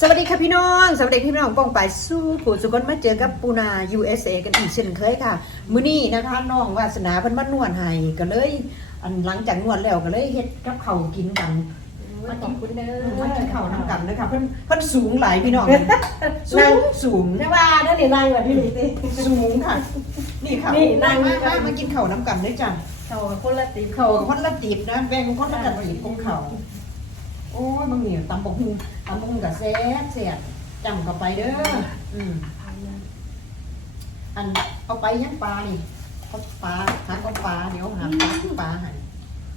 สวัสดีค่ะพี่น้องสวัสดีพี่น้องป้องไปสู้ผู้สุกนมาเจอกับปูนา USA กันอีกเช่นเคยค่ะ มื้อนี้นะคะน้องวาสนาเพิ่นมานวดให้ก็เลยอันหลังจากนวดแล้วก็เลยเฮ็ดกับข้าวกินกันมาขอบคุณเด้อมากินข้าวน้ำกันนะคะเพิ่นเพิ่นสูงหลายพี่น้องสูงสูงไม่ว่าเด้อนี่นั่งแบบที่นี่สิสูงค่ะ นี่ค่ะนี่นั่ง มามามากินข้าวน้ำกันเลยจ้ะเขากับคนละตีข้าวคนละตีบนะแบ่งคนละกันตีบของข้าว โอ้ยบางเหนียวตำบกหุ่งตำบกหุ่งกับแซ่บแซ่บจำเข้าไปเด้ออืมอันเอาไปยังปลานี่ก็ปลาหาก็ปลาเดี๋ยวหาปลาปลาให้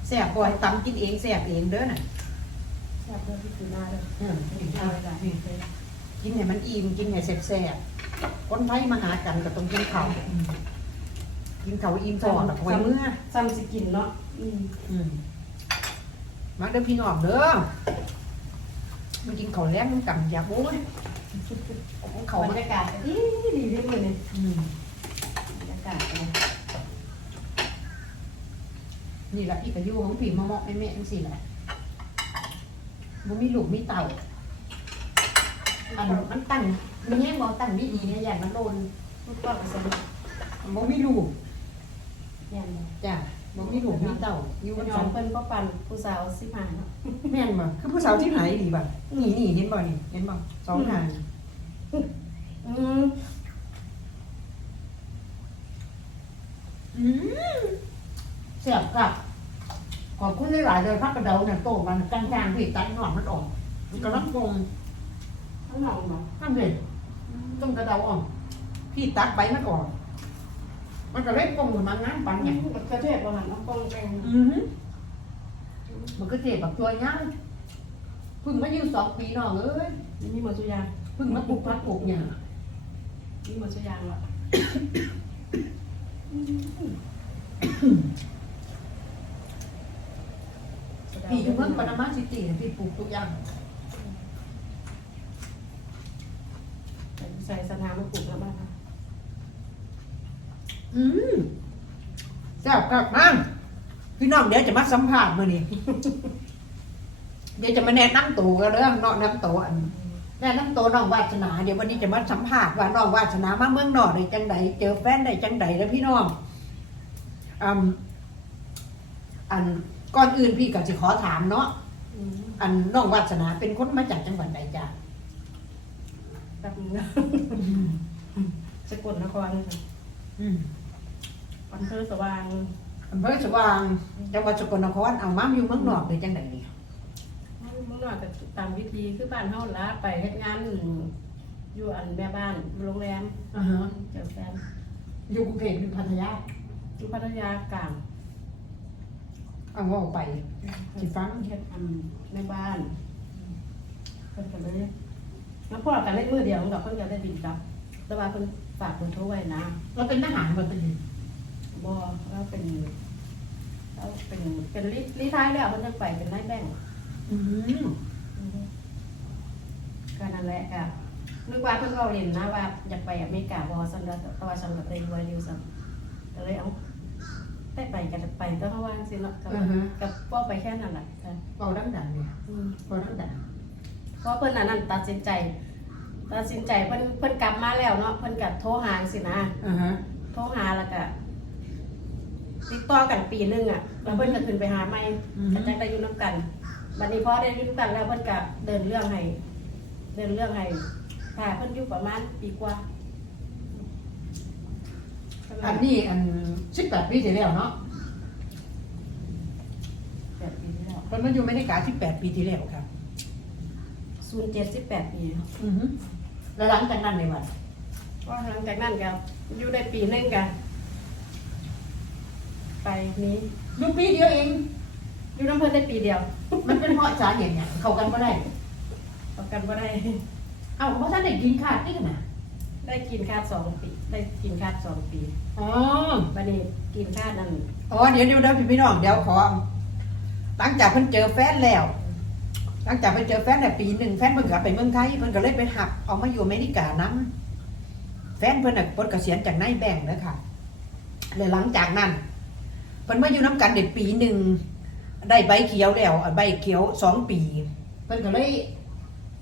แซ่บบ่อยตำกินเองแซ่บเองเด้อน่ะแซ่บเด้อพี่คือหน้าเด้ออืมกิกินนข้าข้าววเลยจ้ะนี่กินให้มันอิ่มกินให้แซ่บๆคนไทยมาหากันก็ต้องกินข้าวอืมกินข้าวอิ่มท้องแล้วค่อยเมื่อซ้ำสิกินเนาะอืมอื มมาเด้อพี่น้องเด้อมากินข้าวแลงกันอยากโอ้ยเอาของเขาบรมารยากาศดีดีดีมื้อนี้อืมบรรยากาศดีนี่แหละพี่กระยูของผีมาเหมาะไอ้แม่จังสิแหละบ่มีลูกมีเต่าอันมันตั้งมันแย่งบ่ตั้งไม่ดีเนี่ยอย่างมันโดนลูกก็กระสันบ่มีลูกยันเลยจ้ะ บ่มีลูกมีเต่าอยู่คุกัณนยสอองมเพิ่นก็ปั่นผู้สาวสิบห้าเนาะแม่นบ่คือผู้สาวที่ไหนดีบ่นี่นี่เห็นบ่นี่เห็นบ่สองทางอืมอืมเสียบกับขอบคุณหลายๆเลยพักกระเดาเนี่ยโตมันกลางๆพี่ตัดหนอนมันออกมันกำลังงงข้างนอกเนาะนั่นเด็ต้องกระเดาออกพี่ตัดใบมันออก มันก็เล่นกงเหมือนมันน้ำปันเนี่ยกระเทศประมาณน้ำปองแกงอือฮึมันก็เจ็บแบบตัวย่างเพึ่งมาอยู่สองปีน้องเอ้ยมีหมดทุกอย่างเพึ่งมาปลูกพักปลูกเนี่ยมีหมดทุกอย่างว่ะพี่อยู่เมืองปานามาซิตี้เนี่ยพี่ปลูกทุกอย่างใส่สนามมาปลูกแล้วบ้างค่ะ อืมแซ่บกลับมาพี่น้องเดี๋ยวจะมาสัมภาษณ์มือนี้เดี๋ยวจะมาแนะนำตัวกันเรื่องเนาะนำตัวอันแนะนำตัวน้องวาสนา เดี๋ยววันนี้จะมาสัมภาษณ์ว่าน้องวาสนามาเมืองนอกได้จังใดเจอแฟนได้จังใดแล้วพี่น้องอืมอันก่อนอื่นพี่ก็จะขอถามเนาะอืมอันน้องวาสนาเป็นคนมาจากจังหวัดใดจ้ะแป๊บนึงนะสกลนครค่ะ อืมอำเภอสว่างอำเภอสว่างจังหวัดสกลนครเอามาอยู่เมืองนอกได้จังใดเนี่ยเมื่อหน่อยก็ตามวิธีคือบ้านเฮาละไปเฮ็ดงานอยู่อันแม่บ้านโรงแรมอ่าฮะเจอแฟนอยู่กรุงเทพอยู่พัทยาอยู่พัทยากลางเอาว่าไปสิฟังเฮ็ดอันในบ้านเพิ่นก็เลยแล้วพ่อกันเล่นมือเดียวมันก็เพิ่นก็ได้บินกลับแต่ว่าเพิ่นฝากเบอร์โทรไว้นะเราเป็นทหารมาเป็น บ่เราเป็นเราเป็นเป็นรีรีท้ายแล้วเพิ่นจะไปเป็นนายแบงค์อืมก็นั่นแหละค่ะนึกว่าเพิ่นเราเรียนนะว่าอยากไปอเมริกาบ่ซั่นแล้วแต่ว่าซั่นก็ได้รวยอยู่ซั่นก็เลยเอาได้ไปกันไปก็เพราะว่าสิเนาะกับกับพ่อไปแค่นั้นแหละค่ะเบาดังดังเนี่ยอืมเบาดังดังเพราะเพิ่นอันนั้นตัดสินใจตัดสินใจเพิ่นเพิ่นกลับมาแล้วเนาะเพิ่นก็โทรหาสินะอ่าฮะโทรหาแล้วก็ ติดต่อกันปีหนึงอะแล้วเพิ่นก็ขึ้นไปหาใหม่อืมก็จังได้อยู่นํกันบัดนี้พอได้อยู่นํกันแล้วเพิ่นก็เดินเรื่องให้ เดินเรื่องให้ค่ะเพิ่นอยู่ประมาณปีกว่าอันนี้อันสิบแปดปีที่แล้วเนาะแปดปีที่แล้วมันมาอยู่ไม่ได้กาสิบแปดปีที่แล้วครับศูนย์เจ็ดสิบแปดปีอือฮึแล้วหลังจากนั้นในวันก็หลังจากนั้นก็อยู่ได้ปีหนึงกัน ไปนี้อยู่ปีเดียวเองอยู่น้ำเพิ่นได้ปีเดียวมันเป็นเพราะสาเหตุเนี่ยเข้ากันก็ได้เอากันว่าได้ เอาเพราะท่านได้กินขาดนี่กันนะได้กินคาดสองปี ได้กินคาดสองปีอ๋อบัดนี้กินคาดนั่นอ๋อเดี๋ยวเดี๋ยวเดี๋ยวพี่น้องเดี๋ยวขอหลังจากเพิ่นเจอแฟนแล้ว หลังจากไปเจอแฟนแต่ปีหนึ่งแฟนเพิ่นกลับไปเมืองไทยเพิ่นก็เลยไปหักเอามาอยู่อเมริกานํแฟนเพิ่นน่ะปลดเกษียณจากนายแบงค์แล้วค่ะเลยหลังจากนั้นเพิ่นมาอยู่น้ำกันได้ปีหนึ่งได้ใบเขียวแล้วอะใบเขียวสองปี เพิ่นก็เลย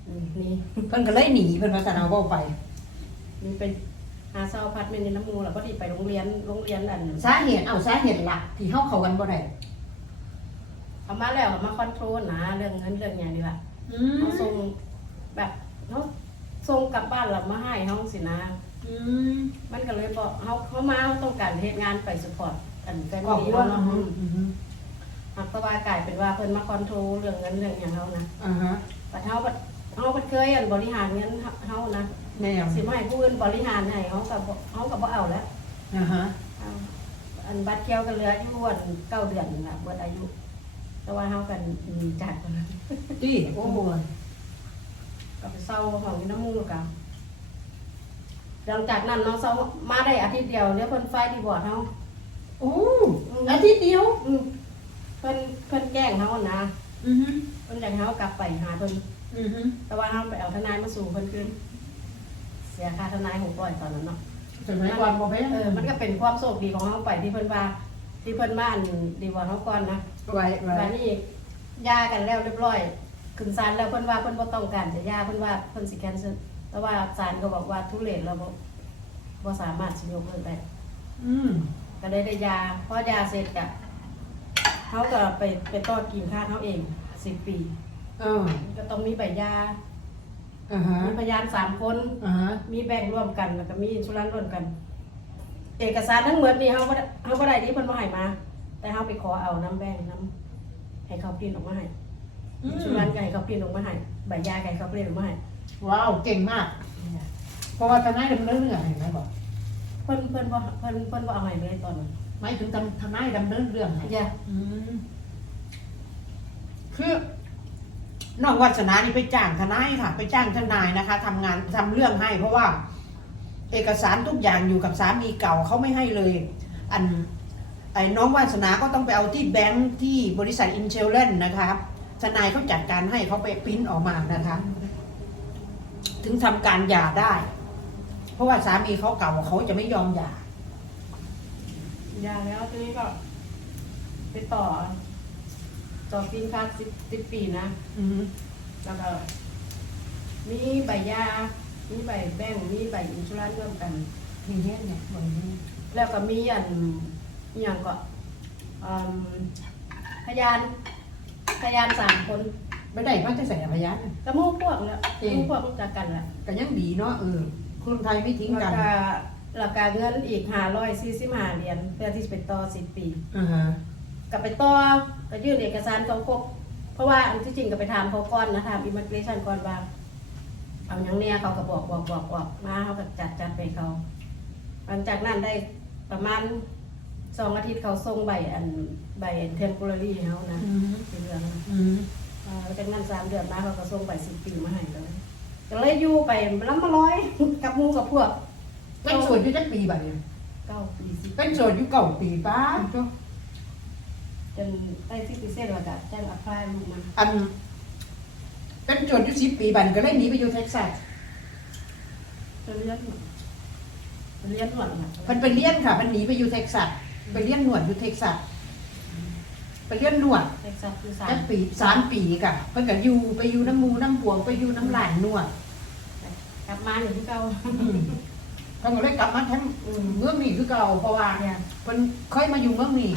อืมนี่เพิ่นก็เลยหนีเพิ่นว่าสนาเว้าไปนี่เป็นหาเซาพัดเมนในน้ำมูแล้วก็ที่ไปโรงเรียนโรงเรียนอันสาเหตุเอาสาเหตุหลักที่เฮาเข้ากันบ่ได้เอามาแล้วมาคอนโทรลนะเรื่องเงินเรื่องอย่างนี้ละอืเขาส่งแบบเขาส่งกลับบ้านเรามาให้ห้องสินะ อืมมันก็เลยบอกเขาเขามาเขาต้องการเฮ็ดงานไปสปอร์ต อันแฟนครอบดีครัวเนาะเนาะอืมหักตะวากลายเป็นว่าเพิ่นมาคอนโทรลเรื่องเงินเรื่องอย่างเขานะอ่าฮะแต่เขาบัดเขาบัดเคยอันบริหารเงินเขานะแนวสิมาให้ผู้อื่นบริหารให้เขากับเขากับบ่เอาแล้วอ่าฮะเอาอันบัตรเคียวกันเหลืออายุวันเก้าเดือนนี่ล่ะเบิดอายุ แต่ว่าเขากันมีจากคนนั้นดีโอ้โหก็ไปเศร้าของน้ำมูกกับหลังจากนั้นน้องเศร้ามาได้อาทิตย์เดียวเนี่ยเพิ่นไฟดีบอร์ดเขา โอ้อาทิตย์เดียวอืมเพิ่นเพิ่นแกล้งเขานะอือฮึเพิ่นอยากให้เขากลับไปหาเพิ่นอือฮึแต่ว่าเขาไปเอาทนายมาสู่เพิ่นคืนเสียค่าทนายหกร้อยตอนนั้นเนาะ สมัยก่อนบ่แม่นเออมันก็เป็นความโชคดีของเขาไปที่เพิ่นว่า ที่เพิ่นมาอันดีบอร์ดเขาก่อนนะไว้ไว้ว่านี่ยากันแล้วเรียบร้อยขึ้นศาลแล้วเพิ่นว่าเพิ่นบ่ต้องการจะยาเพิ่นว่าเพิ่นสิแคนเซิลแต่ว่าศาลก็บอกว่าทุเรศแล้วบ่บ่สามารถสิยกเลิกได้อืม ก็เลยได้ยาพอยาเสร็จก็เขาก็ไปไปต่อกินค่าเขาเอง10ปี เออก็ต้องมีใบยา อ่าฮะมีพยานสามคน อ่าฮะมีแบ่งร่วมกันแล้วก็มีอินชูรันร่วมกัน เอกสารทั้งหมดนี่เฮาบ่ได้เฮาบ่ได้ที่เพิ่นบ่ให้มา แต่เฮาไปขอเอาน้ำแบ่งน้ำให้เขาพิมพ์ออกมาให้อืมชุดร้านไก่เขาเปลี่ยนลงมาให้ใบยาไก่เขาเปลี่ยนลงมาให้ว้าวเก่งมาก เพราะว่าทนายดำเนินเรื่องเห็นไหมบอกเพิ่นเพิ่นบ่เพิ่นเพิ่นบ่เอาให้เลยตอนนั้นหมายถึงทำทนายดำเนินเรื่องให้อย่าอืมคือน้องวัฒนานี่ไปจ้างทนายค่ะ ไปจ้างทนายนะคะทำงานทำเรื่องให้ เพราะว่า เอกสารทุกอย่างอยู่กับสามีเก่าเขาไม่ให้เลย อันไอ้น้องวาสนาก็ต้องไปเอาที่แบงค์ที่บริษัทอินเชลเลนนะคะทนายเขาจัดการให้เขาไปปริ้นออกมานะคะ ถึงทำการหย่าได้เพ ราะว่าสามีเขาเก่าเขาจะไม่ยอมหย่า ยาแล้วทีนี้ก็ ไปต่อ ต่อกินค่าสิบสิบปีนะ อืมแล้วก็มีใบยา มีใบแบ่งมีใบอินชูรันร่วมกัน มีเนี้ยเนี่ยบอกนี้แล้วก็มีอันอหย่างก็อืมพยาน พยานสามคนไม่ได้มันจะใส่พยานกระมูพวกแล้วจริง หมู่พวกรู้จักกันแหละก็ยังดีเนาะเออ คนไทยไม่ทิ้งแล้วกันก็แล้วก็เงินอีกห้าร้อยสี่สิบห้าเหรียญเพื่อที่จะไปต่อสิบปี อ่าฮะ กลับไปต่อก็ยื่นเอกสารเขาครบเพราะว่าอันที่จริงก็ไปถามเขาก่อนนะถามอิมมิเกรชันก่อนว่าเอาอย่างเนี้ยเขาก็บอกบอกบอกบอกมาเขาก็จัดจัดไปเขาหลังจากนั้นได้ประมาณสองอาทิตย์เขาส่งใบอันใบเทมโพลารีเขานะอืม เป็นเรื่องนะอืม เอ่อหลังจากนั้นสามเดือนมาเขาก็ส่งใบสิบปีมาให้เลย ก็เลยอยู่ไปล้ำมาร้อย กับหมูกับพวกเป็นโสดอยู่จักปีบัดเนี่ยเก้าปีสิบเป็นโสดอยู่เก่าปีป้าจ้ะจนได้ที่พิเศษแล้วก็แจ้งอัพพลายลูกมาอัน เป็นโสดอยู่สิบปีบัดก็เลยหนีไปอยู่เท็กซัสจนเลี้ยนหมดจนเลี้ยนหมดละเพิ่นไปเรียนค่ะเพิ่นหนีไปอยู่เท็กซัสไปเรียนหนวดอยู่เท็กซัสไปเรียนหนวดเด็กสัตว์คือสาจัมกปีสามปีค่ะเพิ่นก็อยู่ไปอยู่น้ำหมูน้ำพวงไปอยู่น้ำหลานนวด กลับมาอยู่ที่เก่าอืมเพิ่นก็เลยกลับมาแทมอืมเมืองนี้คือเก่าเพราะว่าเนี่ยเพิ่นเคยมาอยู่เมืองนี้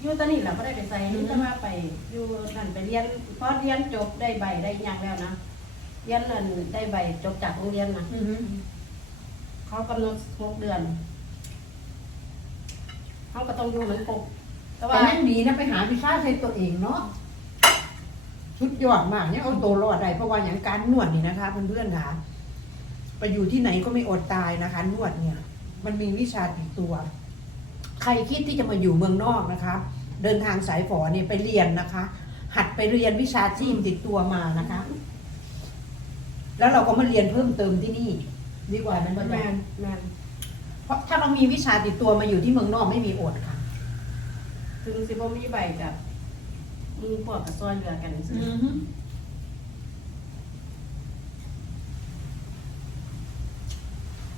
อยู่ตอนนี้เราก็ได้ไปใส่นี่ก็มาไปอยู่นั่นไปเรียนพอเรียนจบได้ใบได้หยังแล้วนะเรียนนั่นได้ใบจบจากโรงเรียนนะอือฮึเขากำหนดหกเดือนเขาก็ต้องอยู่เหมือนครบแต่แต่ว่ายังดีนะไปหาพิซซ่าใช้ตัวเองเนาะชุดยอดมากเนี่ยเอาตัวรอดได้เพราะว่าอย่างการนวดนี่นะคะเพื่อนๆค่ะ ไปอยู่ที่ไหนก็ไม่อดตายนะคะ นวดเนี่ย มันมีวิชาติดตัว ใครคิดที่จะมาอยู่เมืองนอกนะคะ เดินทางสายฝอเนี่ยไปเรียนนะคะ หัดไปเรียนวิชาชีพติดตัวมานะคะ แล้วเราก็มาเรียนเพิ่มเติมที่นี่ ดีกว่านั้นแมว่านแมนเพราะถ้าเรามีวิชาติดตัวมาอยู่ที่เมืองนอกไม่มีอดค่ะ ถึงสิบ่มีใบกับมือพวกกับซอยเรือกันสิ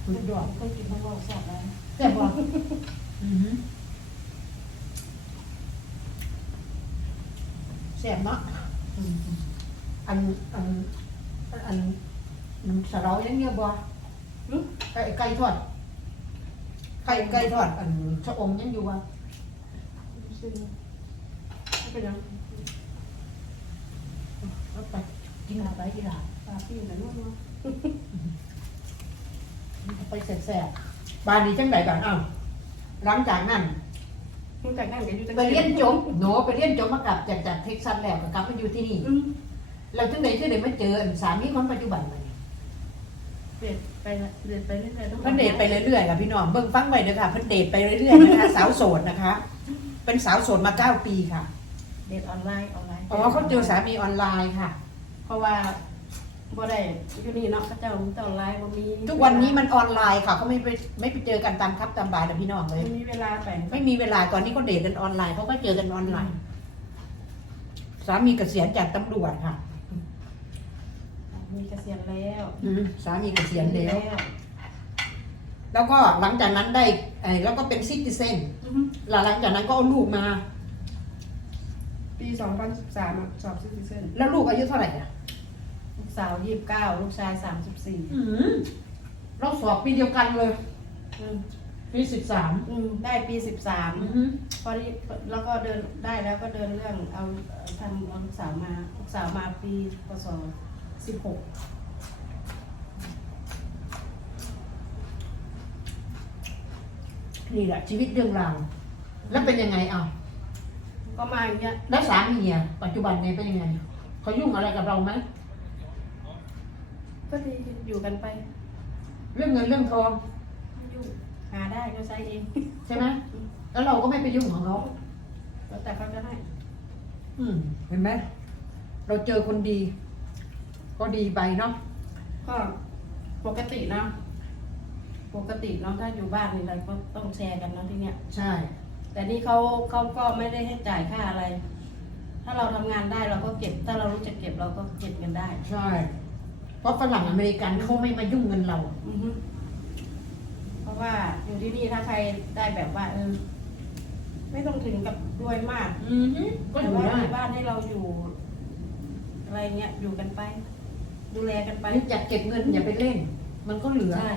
สุดอดเคยกินข้าวแซ่บแล้วแซ่บบ่อือฮึแซ่บมากอันอันอันมันสะเรายังเงี้ยบ่หึไก่ไก่ทอดไก่ไก่ทอดอันชะอมยังอยู่บ่ไปยังเอาไปกินอะไรกินอะไรปลาปิ้งแต่นวดเนาะ เอาไปแซ่บๆบ้านนี้จังไดบ้านเอ้าหลังจากนั้นมึงแต่งงานกันอยู่จังไปเรียนจบหนูไปเรียนจบมากลับจากจากเท็กซัสแล้วก็กลับมาอยู่ที่นี่ อืมเราจังไดคือได้มาเจออันสามีคนปัจจุบันมานี่เปลี่ยนไปละเปลี่ยนไปเรื่อยๆต้องเพิ่นเดทไปเรื่อยๆค่ะพี่น้องเบิ่งฟังไว้เด้อค่ะเพิ่นเดทไปเรื่อยๆนะคะ สาวโสดนะคะ เป็นสาวโสดมาเก้าปีค่ะ เดทออนไลน์ออนไลน์อ๋อเขาเจอสามีออนไลน์ค่ะ เพราะว่า บ่ได้อยู่นี่เนาะเขาเจ้าแต่ออนไลน์บ่มีทุกวันนี้มันออนไลน์ค่ะเขาไม่ไปไม่ไปเจอกันตามครับตามบายนะพี่น้องเลย ไม่มีเวลาไปไม่มีเวลาตอนนี้ก็เดทกันออนไลน์เขาก็เจอกันออนไลน์ สามีเกษียณจากตำรวจค่ะ มีเกษียณแล้วอืมสามีเกษียณแล้ว แล้วก็หลังจากนั้นได้ไอ้แล้วก็เป็นซิติเซนอือฮึหลังจากนั้นก็เอาลูกมา ปี 2013อะสอบซิติเซนแล้วลูกอายุเท่าไหร่อะ ลูกสาว29ลูกชาย34อืมเราสอบปีเดียวกันเลยอืมปีสิบสามอืมได้ปี13พอดีแล้วก็เดินได้แล้วก็เดินเรื่องเอาเอาทำเอาลูกสาวมาลูกสาวมาปีพศ16นี่แหละชีวิตเรื่องราวแล้วเป็นยังไงอะก็มาอย่างเงี้ยแล้วสามีอะปัจจุบันเนี่ยเป็นยังไงเขายุ่งอะไรกับเราไหม ก็ดีอยู่กันไปเรื่องเงินเรื่องทองไม่ยุ่งหาได้ก็ใช้เองใช่ไหมแล้วเราก็ไม่ไปยุ่งของเขาแล้วแต่เขาจะให้อืมเห็นไหมเราเจอคนดี ก็ดีไปเนาะก็ปกติเนาะปกติเนาะถ้าอยู่บ้านนี่เราก็ต้องแชร์กันเนาะที่เนี้ยใช่ แต่นี่เขาเขาก็ไม่ได้ให้จ่ายค่าอะไร ถ้าเราทำงานได้เราก็เก็บ ถ้าเรารู้จักเก็บเราก็เก็บเงินได้ ใช่ เพราะฝรั่งอเมริกันเขาไม่มายุ่งเงินเรา อือฮึเพราะว่าอยู่ที่นี่ถ้าใครได้แบบว่าเออไม่ต้องถึงกับรวยมากอือฮึก็อยู่แต่ว่าได้มีบ้านให้เราอยู่ อะไรเงี้ยอยู่กันไป ดูแลกันไปอยากเก็บเงินอย่าไปเล่น มันก็เหลือ ใช่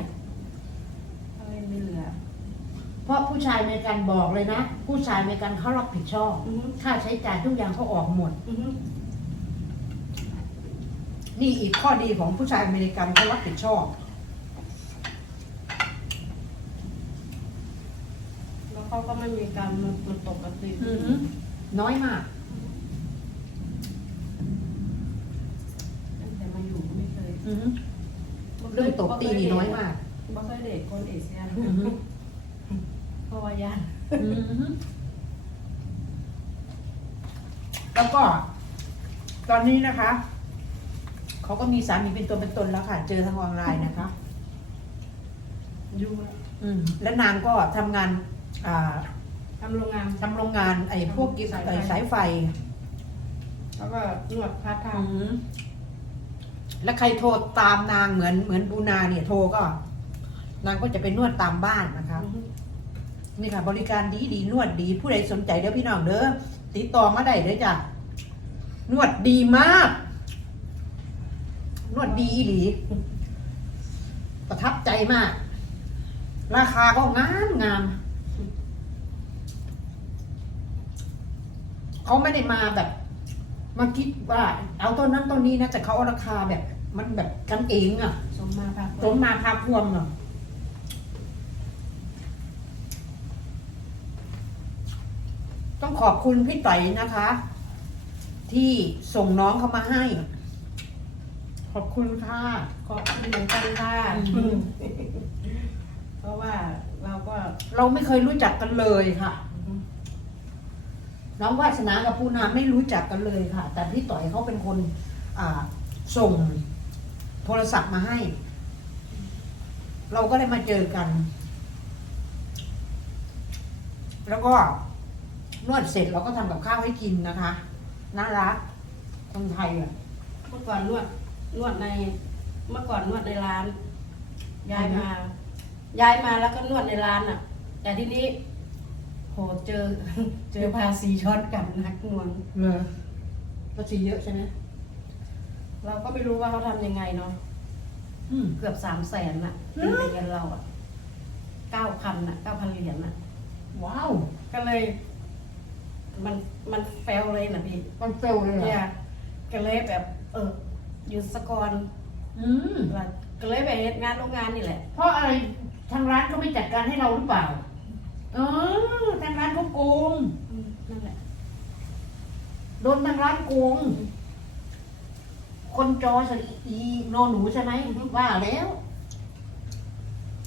ถ้าเล่นไม่เหลือเพราะผู้ชายอเมริกันบอกเลยนะ ผู้ชายอเมริกันเขารับผิดชอบ อือฮึค่าใช้จ่ายทุกอย่างเขาออกหมด อือฮึ นี่อีกข้อดีของผู้ชายอเมริกันเขารับผิดชอบแล้วเขาก็ไม่มีการมันมันตกกระติอือฮึน้อยมาก ตั้งแต่มาอยู่ก็ไม่เคยอือฮึเรื่องตบตีนี่น้อยมาก บ่เคยเด็กคนเอเชียอือฮึเพราะว่ายานอือฮึแล้วก็ ตอนนี้นะคะ เขาก็มีสามีเป็นตัวเป็นตนแล้วค่ะ เจอทางออนไลน์นะคะ อยู่อืมและนางก็ทำงานอ่าทำโรงงาน ทำโรงงานไอ้พวกกิฟสายไฟไอ้สายไฟ แล้วก็นวดพาร์ทไทอืม์มแล้วใครโทรตามนางเหมือนเหมือนปูนาเนี่ยโทรก็ นางก็จะไปนวดตามบ้านนะคะนี่ค่ะ บริการดีดีนวดดี ผู้ใดสนใจเด้อพี่น้องเด้อติดต่อมาได้เด้อจ้ะนวดดีมาก นวดดีอีหลี ประทับใจมาก ราคาก็งามงาม เขาไม่ได้มาแบบ มาคิดว่า เอาต้นนั้นต้นนี้นะแต่เขาเอาราคาแบบ มันแบบกันเองอะสมมาพาสมมาพาพวงเนาะต้องขอบคุณพี่ต่อยนะคะ ที่ส่งน้องเขามาให้ข อบคุณค่ะ ขอบคุณเหมือนกันค่ะอืมเพราะว่าเราก็เราไม่เคยรู้จักกันเลยค่ะ น้องวาสนากับปูนาไม่รู้จักกันเลยค่ะ แต่พี่ต่อยเขาเป็นคนอ่าส่งโทรศัพท์มาให้ เราก็เลยมาเจอกัน แล้วก็นวดเสร็จเราก็ทำกับข้าวให้กินนะคะ น่ารักคนไทยอะเมื่อก่อนนวด นวดในเมื่อก่อนนวดในร้านย้ายมา ย้ายมาแล้วก็นวดในร้านอะ แต่ที่นี้โหเจอ เจอภาษีช้อนกลับหนักหน่วงเลยภาษีเยอะใช่ไหมเราก็ไม่รู้ว่าเขาทำยังไงเนาะอืม เกือบสามแสนน่ะอืตีมเป็นเงินเราอะเก้าพันน่ะเก้าพันเหรียญน่ะ ว้าว ก็เลย มันมันเฟลเลยนะพี่ มันเฟลเลยเหรเนี่อยก็เลยแบบ เออ หยุดสะกอนอืมว่าก็เลยไปเฮ็ดงานโรงงานนี่แหละ เพราะอะไรทางร้านเขาไม่จัดการให้เราหรือเปล่า เออทางร้านเขาโกงอืมนั่นแหละ โดนทางร้านโกง คนจอสลีอีนอนหนูใช่ไหมว่าแล้ว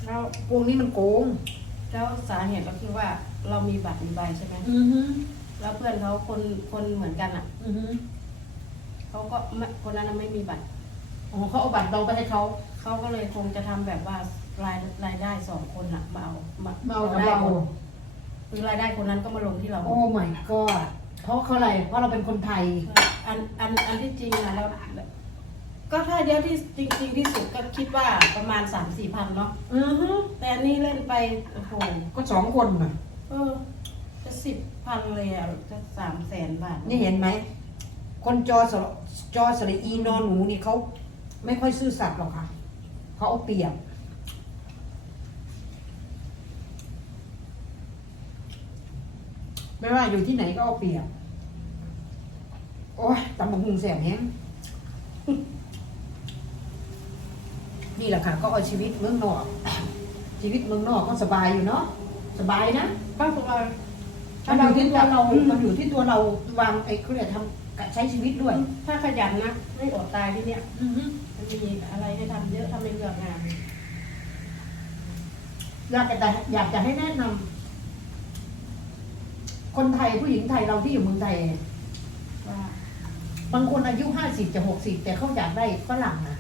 แล้วโกงนี่มันโกง แล้วสาเหตุก็คือว่าเรามีบัตรมีใบใช่ไหม อือฮึแล้วเพื่อนเขาคนคนเหมือนกันอะ อือฮึ เขาก็ไม่คนนั้นนะไม่มีบัตร อ๋อเขาเอาบัตรเราไปให้เขา เขาก็เลยคงจะทำแบบว่ารายรายได้สองคนอะมาเอามามาเอากับได้เราหมดคือรายได้คนนั้นก็มาลงที่เรา โอ้ my god เพราะเขาอะไร เพราะเราเป็นคนไทย อันอันอันที่จริงอะแล้วก็ถ้าเดียวที่จริงๆที่สุดก็คิดว่าประมาณสามสี่พันเนาะอือฮึแต่อันนี่เล่นไปโอ้โหก็สองคนน่ะเออจะสิบพันเลยอะจะสามแสนบาทนี่เห็นไหม คนจอสระจอสระอีนอนหนูนี่เขาไม่ค่อยซื่อสัตย์หรอกค่ะ เขาเอาเปรียบ ไม่ว่าอยู่ที่ไหนก็เอาเปรียบ โอ้ยตำบักหุงแสบแห้งนี่แหละค่ะ ก็เอาชีวิตเมืองนอก ชีวิตเมืองนอกก็สบายอยู่เนาะสบายนะ ก็คือว่ามันอยู่ที่ตัวเรา มันอยู่ที่ตัวเราวางไอ้เขาเรียกทำ การใช้ชีวิตด้วย ถ้าขยันนะไม่อดตายที่เนี่ยอือฮึมันมีอะไรให้ทำเยอะทำเป็นเรื่องงานอยากจะอยากจะให้แนะนำคนไทยผู้หญิงไทยเราที่อยู่เมืองไทย ว่าบางคนอายุห้าสิบจะหกสิบแต่เขาอยากได้ฝรั่งนะ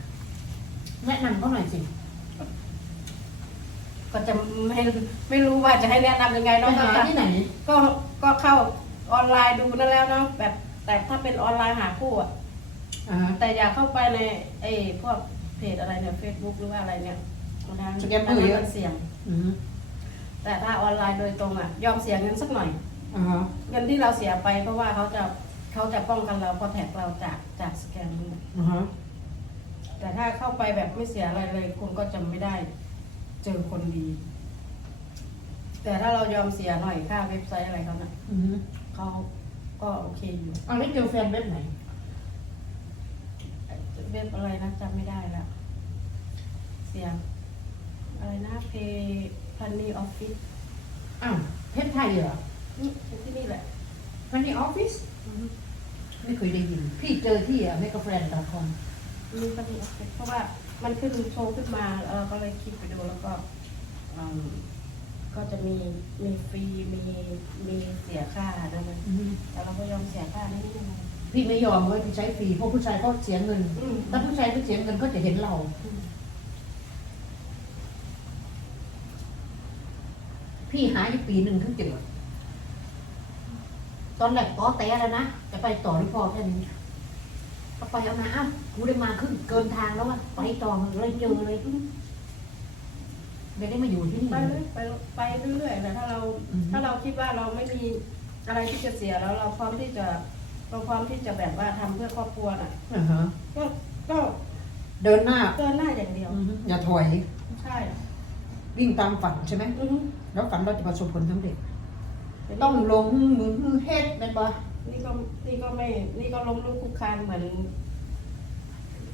แนะนำเขาหน่อยสิ ก็จะไม่ไม่รู้ว่าจะให้แนะนำยังไงไปเนาะหาก็ที่ไหน ก็ก็เข้าออนไลน์ดูนั่นแล้วเนาะแบบ แต่ถ้าเป็นออนไลน์หาคู่อะอ่าแต่อย่าเข้าไปในไอ้พวกเพจอะไรเนี่ยเฟซบุ๊กหรือว่าอะไรเนี่ยนะสแกมเมอร์เยอะมันเสี่ยง อืมแต่ถ้าออนไลน์โดยตรงอะยอมเสียเงินสักหน่อย อ่าฮะเงินที่เราเสียไปเพราะว่าเขาจะเขาจะป้องกันเราพอแท็กเราจากจากสแกมนี่อ่าฮะแต่ถ้าเข้าไปแบบไม่เสียอะไรเลย คุณก็จะไม่ได้ เจอคนดี แต่ถ้าเรายอมเสียหน่อยค่าเว็บไซต์อะไรเขานะอืมเขา ก็โอเคอยู่เอาแล้วเจอแฟนเว็บไหน เว็บอะไรนะจำไม่ได้แล้วเสียอะไรนะเพย์พันนีออฟฟิศอ้าวเพชรไทยเหรอนี่ที่นี่แหละมันนี่ออฟฟิศไม่เคยได้ยิน พี่เจอที่อะเมกะแฟนดอทคอมนี่พันนีออฟฟิศเพราะว่ามันขึ้นโชว์ขึ้นมาเออก็เลยคลิกไปดูแล้วก็อืม ก็จะมีมีฟรีมีมีเสียค่านะมันแต่เราก็ยอมเสียค่านิดนึงพี่ไม่ยอมเว้ยพี่ใช้ฟรีเพราะผู้ชายเขาเสียเงินอืมถ้าผู้ชายเขาเสียเงินเขาจะเห็นเราพี่หาอยู่ปีหนึ่งถึงเจอตอนแรกต่อแต่แล้วนะจะไปต่อหรือพอแค่นี้ก็ไปเอานะอ้าวกูได้มาครึ่งเกินทางแล้วอะไปต่อเลยเจอเลย ไม่ได้มาอยู่ที่นี่ไปเรื่อยไปไปเรื่อยๆแต่ถ้าเราอืมถ้าเราคิดว่าเราไม่มีอะไรที่จะเสียแล้วเราพร้อมที่จะเราพร้อมที่จะแบบว่าทำเพื่อครอบครัวน่ะอ่าฮะก็ก็เดินหน้าเดินหน้าอย่างเดียวอือฮึอย่าถอย ใช่ วิ่งตามฝันใช่ไหมอือฮึแล้วฝันเราจะประสบผลสำเร็จต้องลงมือเฮ็ดแม่นบ่นี่ก็นี่ก็ไม่ นี่ก็ล้มลุกคลุกคลานเหมือน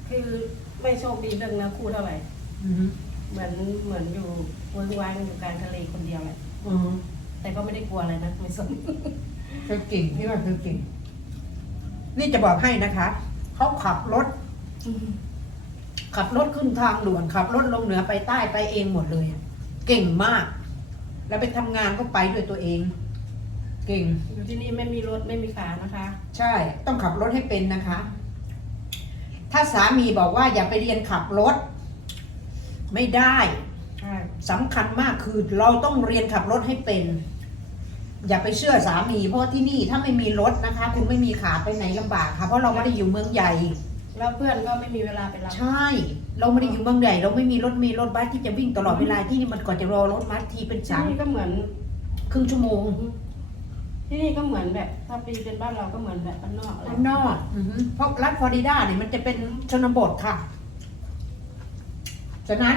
คือไม่โชคดีเรื่องเนื้อคู่เท่าไหร่อือฮึ เหมือนเหมือนอยู่วางวางอยู่กลางทะเลคนเดียวแหละอือฮึแต่ก็ไม่ได้กลัวอะไรนะไม่สนเธอเก่งพี่ว่าเธอเก่ง นี่จะบอกให้นะคะเขาขับรถ ขับรถขึ้นทางด่วนขับรถลงเหนือไปใต้ไปเองหมดเลยอะเก่งมาก แล้วไปทำงานก็ไปด้วยตัวเอง เก่ง อยู่ที่นี่ไม่มีรถไม่มีขานะคะ ใช่ ต้องขับรถให้เป็นนะคะ ถ้าสามีบอกว่าอย่าไปเรียนขับรถ ไม่ได้ใช่สำคัญมากคือเราต้องเรียนขับรถให้เป็น อย่าไปเชื่อสามี เพราะว่าที่นี่ถ้าไม่มีรถนะคะ คุณไม่มีขาไปไหนลำบากค่ะ เพราะเราไม่ได้อยู่เมืองใหญ่ แล้วเพื่อนก็ไม่มีเวลาไปรับ ใช่ เราไม่ได้อยู่เมืองใหญ่ เราไม่มีรถมีรถบัสที่จะวิ่งตลอดเวลาที่นี่มันก่อนจะรอรถบัสทีเป็นที่สามนี่ก็เหมือน ครึ่งชั่วโมงที่นี่ก็เหมือนแบบถ้าปีเป็นบ้านเราก็เหมือนแบบบ้านนอกอะไรข้างนอกอือฮึเพราะรัฐฟลอริดาเนี่ยมันจะเป็นชนบทค่ะ ฉะนั้น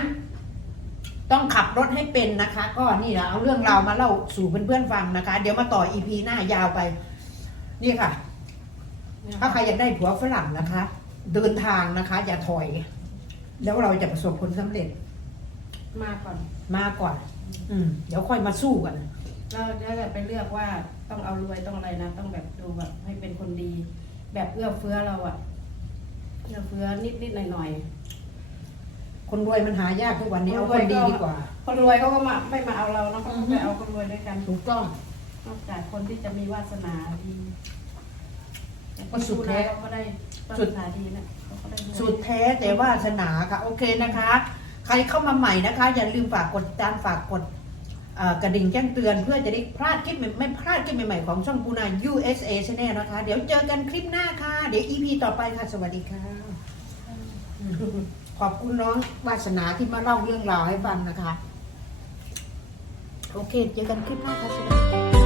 ต้องขับรถให้เป็นนะคะ ก็นี่แหละเอาเรื่องราวมาเล่าสู่เพื่อนๆฟังนะคะ เดี๋ยวมาต่ออีพีหน้ายาวไป นี่ค่ะ ถ้าใครอยากได้ผัวฝรั่งนะคะ เดินทางนะคะ อย่าถอย แล้วเราจะประสบผลสำเร็จ มาก่อน มาก่อน อืมเดี๋ยวค่อยมาสู้กันเราจะไปเลือกว่าต้องเอารวยต้องอะไรนะต้องแบบดูแบบให้เป็นคนดี แบบเอื้อเฟื้อเราอะเอื้อเฟื้อนิดนิดๆหน่อยหน่อย คนรวยมันหายากทุกวันนี้เอาคนดีดีกว่าๆคนรวยเขาก็มาไม่มาเอาเราเนาะเขาก็ไปเอาคนรวยด้วยกันถูกต้องนอกจากคนที่จะมีวาสนาดีก็สุดแท้เขาก็ได้วาสนาดีนะเขาก็ได้รวยสุดแท้แต่ว่าสนาค่ะ โอเคนะคะ ใครเข้ามาใหม่นะคะ อย่าลืมฝากกดติดตามฝากกดเอ่อกระดิ่งแจ้งเตือนเพื่อจะได้พลาดคลิปใหม่ไม่พลาดคลิปใหม่ๆของช่องปูนา USA Channel นะคะ เดี๋ยวเจอกันคลิปหน้าค่ะ เดี๋ยว EP ต่อไปค่ะ สวัสดีค่ะอืม ขอบคุณน้องวาสนาที่มาเล่าเรื่องราวให้ฟังนะคะ โอเค เจอกันคลิปหน้าค่ะสวัสดีค่ะ